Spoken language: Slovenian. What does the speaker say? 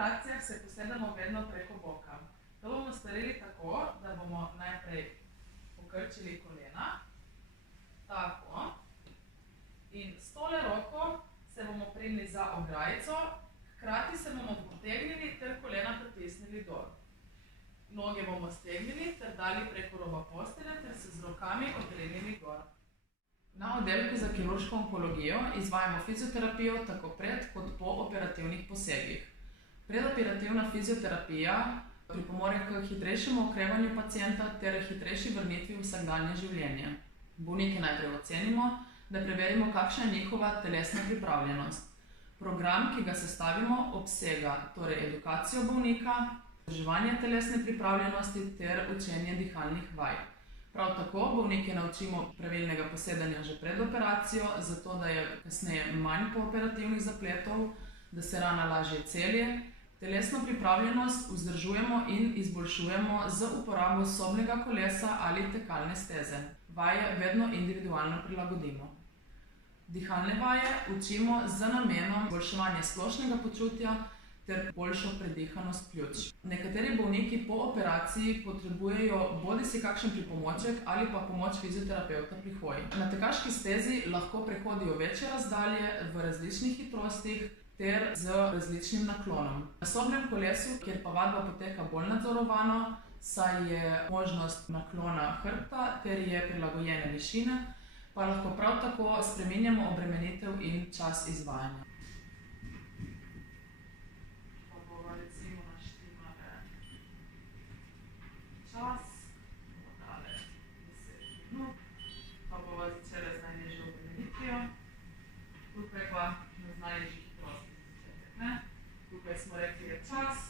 operacijah se posedamo vedno preko boka. To bomo storili tako, da bomo najprej pokrčili kolena, tako, in s tole roko se bomo prijeli za ograjico, hkrati se bomo potegnili ter kolena pritisnili dol. Noge bomo stegnili ter dali preko roba postelje ter se z rokami okrenili gor. Na oddelku za kirurško onkologijo izvajamo fizioterapijo tako pred kot po operativnih posegih. Predoperativna fizioterapija pripomore k hitrejšemu okrevanju pacienta ter hitrejši vrnitvi v vsakdanje življenje. Bolnike najprej ocenimo, da preverimo, kakšna je njihova telesna pripravljenost. Program, ki ga sestavimo, obsega torej edukacijo bolnika, vzdrževanje telesne pripravljenosti ter učenje dihalnih vaj. Prav tako bolnike naučimo pravilnega posedanja že pred operacijo, zato da je kasneje manj pooperativnih zapletov, da se rana lažje celi. Telesno pripravljenost vzdržujemo in izboljšujemo z uporabo sobnega kolesa ali tekalne steze. Vaje vedno individualno prilagodimo. Dihalne vaje učimo z namenom izboljševanja splošnega počutja ter boljšo predihanost pljuč. Nekateri bolniki po operaciji potrebujejo bodisi kakšen pripomoček ali pa pomoč fizioterapevta pri hoji. Na tekaški stezi lahko prehodijo večje razdalje v različnih hitrostih ter z različnim naklonom. Na sobnem kolesu, kjer pa vadba poteka bolj nadzorovano, saj je možnost naklona hrbta ter je prilagojene višine, pa lahko prav tako spreminjamo obremenitev in čas izvajanja. Pa bova recimo naštimale čas, bomo dale 10 minut, pa bova začela z najnižjo obremenitvijo. Tukaj pa z najnižjo hitrostjo začetek, ne? Tukaj smo rekli je čas.